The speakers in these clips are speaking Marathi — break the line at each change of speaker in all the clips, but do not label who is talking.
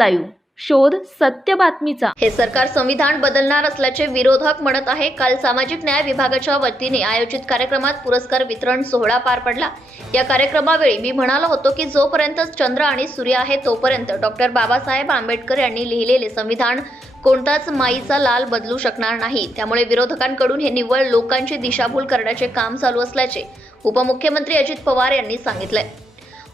लाईव्ह. शोध सत्य बातमीचा.
हे सरकार संविधान बदलणार असल्याचे विरोधक म्हणत आहे. काल सामाजिक न्याय विभागाच्या वतीने आयोजित कार्यक्रमात पुरस्कार वितरण सोहळा पार पडला. या कार्यक्रमावेळी मी म्हणालो होतो की जोपर्यंत चंद्र आणि सूर्य आहे तोपर्यंत डॉक्टर बाबासाहेब आंबेडकर यांनी लिहिलेले संविधान कोणताच माईचा लाल बदलू शकणार नाही. त्यामुळे विरोधकांकडून हे निव्वळ लोकांची दिशाभूल करण्याचे काम चालू असल्याचे उपमुख्यमंत्री अजित पवार यांनी सांगितलंय.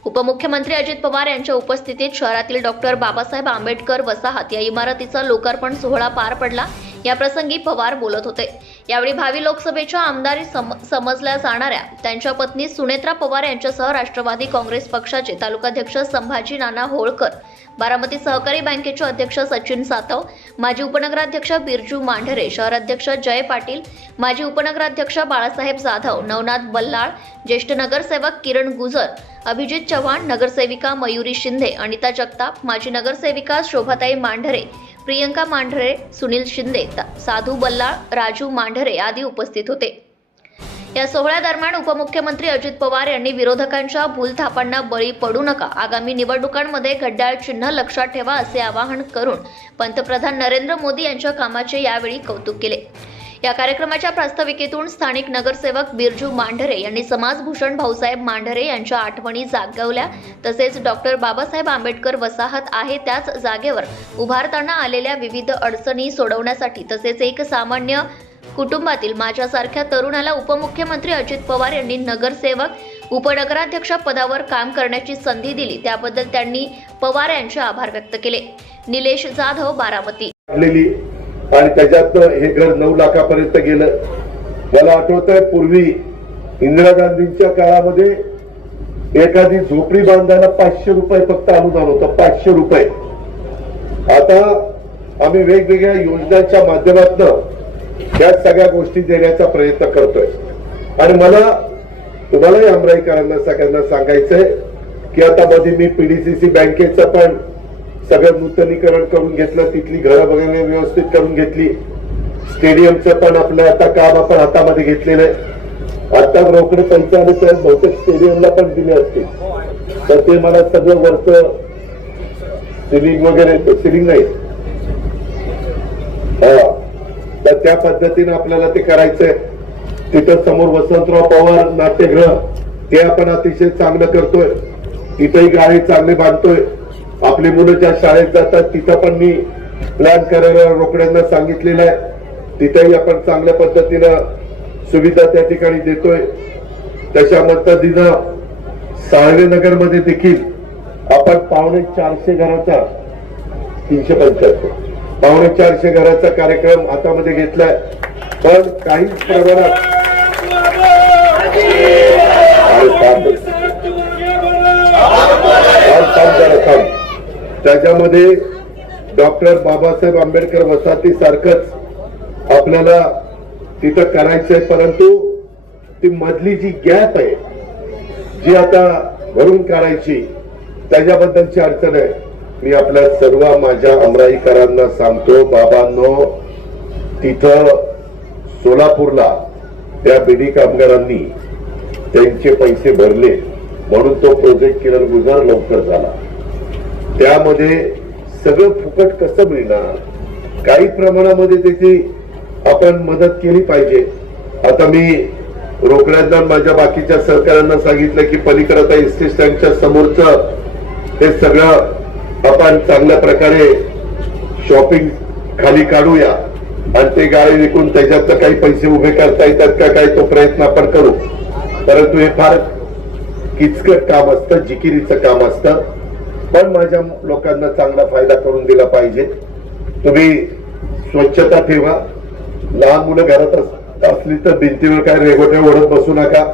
उपमुख्यमंत्री अजित पवार यांच्या उपस्थितीत शहरातील डॉक्टर बाबासाहेब आंबेडकर वसाहत या इमारतीचा लोकार्पण सोहळा पार पडला. या प्रसंगी पवार बोलत होते. यावेळी भावी लोकसभेच्या आमदारी सम समजल्या जाणाऱ्या त्यांच्या पत्नी सुनेत्रा पवार यांच्यासह राष्ट्रवादी काँग्रेस पक्षाचे तालुकाध्यक्ष संभाजी नाना होळकर बारामती सहकारी बँकेचे अध्यक्ष सचिन सातव माजी उपनगराध्यक्ष बिरजू मांढरे शहराध्यक्ष जय पाटील माजी उपनगराध्यक्ष बाळासाहेब जाधव नवनाथ बल्लाळ ज्येष्ठ नगरसेवक किरण गुजर अभिजित चव्हाण नगरसेविका मयुरी शिंदे अनिता जगताप माजी नगरसेविका शोभाताई मांढरे प्रियंका मांढरे सुनील शिंदे साधू बल्लाळ राजू मांढरे आदी उपस्थित होते. या सोहळ्यादरम्यान उपमुख्यमंत्री अजित पवार यांनी विरोधकांच्या भूलथापांना बळी पडू नका. आगामी निवडणुकांमध्ये घड्याळ चिन्ह लक्षात ठेवा असे आवाहन करून पंतप्रधान नरेंद्र मोदी यांच्या कामाचे यावेळी कौतुक केले. या कार्यक्रमाच्या प्रास्ताविकेतून स्थानिक नगरसेवक बिरजू मांढरे यांनी समाजभूषण भाऊसाहेब मांढरे यांच्या आठवणी जागवल्या. तसेच डॉक्टर बाबासाहेब आंबेडकर वसाहत आहे त्याच जागेवर उभारताना आलेल्या विविध अडचणी सोडवण्यासाठी तसेच एक सामान्य कुटुंबातील माझ्यासारख्या तरुणाला उपमुख्यमंत्री अजित पवार यांनी नगरसेवक उपनगराध्यक्ष पदावर काम करण्याची संधी दिली. त्याबद्दल त्यांनी पवार यांचे आभार व्यक्त केले. निलेश जाधव बारामती.
आणि त्याच्यातनं हे घर नऊ लाखापर्यंत गेलं. मला आठवत आहे पूर्वी इंदिरा गांधींच्या काळामध्ये एखादी झोपडी बांधायला पाचशे रुपये फक्त अनुदान होतं पाचशे रुपये. आता आम्ही वेगवेगळ्या योजनांच्या माध्यमातून या सगळ्या गोष्टी देण्याचा प्रयत्न करतोय. आणि मला तुम्हालाही अमराईकरांना सगळ्यांना सांगायचंय की आता मध्ये मी पीडीसीसी बँकेचं पण सगळं नूतनीकरण करून घेतलं तिथली घरं वगैरे व्यवस्थित करून घेतली. स्टेडियमचं पण आपलं आता काम आपण हातामध्ये घेतलेलं आहे. आता रोकडे पैसे आले तर बहुतेक स्टेडियमला पण दिले असतील. तर ते मला सगळं वरचं सिलिंग वगैरे सिलिंग नाही. हा. तर त्या पद्धतीने आपल्याला ते करायचंय. तिथं समोर वसंतराव पवार नाट्यगृह ते आपण अतिशय चांगलं करतोय. तिथंही गाडी चांगले बांधतोय. आपली मुलं ज्या शाळेत जातात तिथं पण मी प्लॅन करायला रोकड्यांना सांगितलेलं आहे. तिथंही आपण चांगल्या पद्धतीनं सुविधा त्या ठिकाणी देतोय. तशा पद्धतीनं साळवे मध्ये देखील आपण पावणे चारशे घराचा तीनशे पंच्याहत्तर. पावणे चारशे घराचा कार्यक्रम हातामध्ये घेतलाय. पण काही प्रमाणात त्याच्यामध्ये डॉक्टर बाबासाहेब आंबेडकर वसाहती सारखंच आपल्याला तिथं करायचंय परंतु ती मधली जी गॅप आहे जी आता भरून काढायची त्याच्याबद्दलची अडचण आहे. मी आपल्या सर्व माझ्या अमराईकरांना सांगतो बाबांनो तिथं सोलापूरला त्या बिडी कामगारांनी त्यांचे पैसे भरले. म्हणून तो प्रोजेक्ट किलर गुजर लवकर झाला. त्यामध्ये सगळं फुकट कसं मिळणार? काही प्रमाणामध्ये त्याची आपण मदत केली पाहिजे. आता मी रोकड्यांना माझ्या बाकीच्या सरकारांना सांगितलं की पलीकडे आता एस टी स्टँडच्या समोरचं हे सगळं आपण चांगल्या प्रकारे शॉपिंग खाली काढूया. आणि ते गाळी विकून त्याच्यात काही पैसे उभे करता येतात का काय तो प्रयत्न आपण करू. परंतु हे फार किचकट काम असतं जिकिरीचं काम असतं. पण माझ्या लोकांना चांगला फायदा करून दिला पाहिजे. तुम्ही स्वच्छता ठेवा. लहान मुलं घरात असली तर भिंतीवर काय रेगोटे ओढत बसू नका.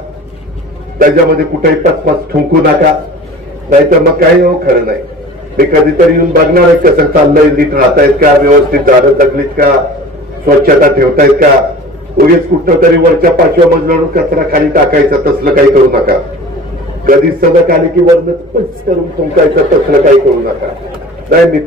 त्याच्यामध्ये कुठेही पचपच थुंकू नका. नाहीतर मग काही हो खरं नाही. मी कधीतरी येऊन बघणार आहे कसं चाललंय नीट राहतायत का? व्यवस्थित झाडं जगलीत का? स्वच्छता ठेवतायत का? उगीच कुठं तरी वरच्या पाचव्या मजल्यावरून कचरा खाली टाकायचा तसलं काही करू नका. कधी सदक आली की वर्ण पच करून थुंकायचं तसलं काही करू नका. नाही मी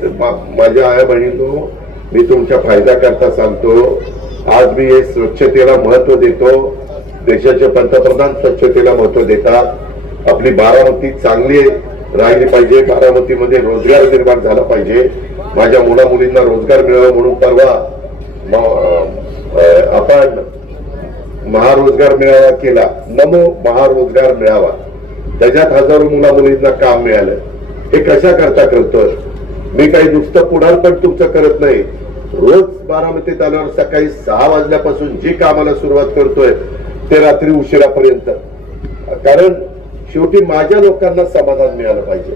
माझ्या आया बहिणींनो मी तुमच्या फायदा करता सांगतो. आज मी हे स्वच्छतेला महत्त्व देतो. देशाचे पंतप्रधान स्वच्छतेला महत्त्व देतात. आपली बारामती चांगली आहे. राहिली पाहिजे बारामतीमध्ये रोजगार निर्माण झाला पाहिजे. माझ्या मुला मुलींना रोजगार मिळावा म्हणून परवा आपण महारोजगार मेळावा केला. नमो महारोजगार मेळावा. त्याच्यात हजारो मुला मुलींना काम मिळालं. हे कशा करता करतोय मी काही नुसतं पुढारपण तुमचं करत नाही. रोज बारामतीत आल्यावर सकाळी सहा वाजल्यापासून जी कामाला सुरुवात करतोय ते रात्री उशिरापर्यंत. कारण शेवटी माझ्या लोकांना समाधान मिळालं पाहिजे.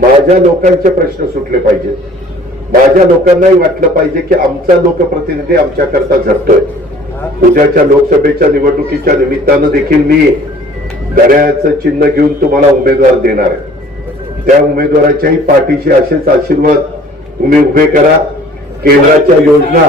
माझ्या लोकांचे प्रश्न सुटले पाहिजेत. माझ्या लोकांनाही वाटलं पाहिजे की आमचा लोकप्रतिनिधी आमच्याकरता झटतोय उद्याच्या लोकसभेच्या निवडणुकीच्या निमित्तानं देखील मी दर्याचं चिन्ह घेऊन तुम्हाला उमेदवार देणार आहे. त्या उमेदवाराच्याही पाठीशी असेच आशीर्वाद तुम्ही उभे करा. केंद्राच्या योजना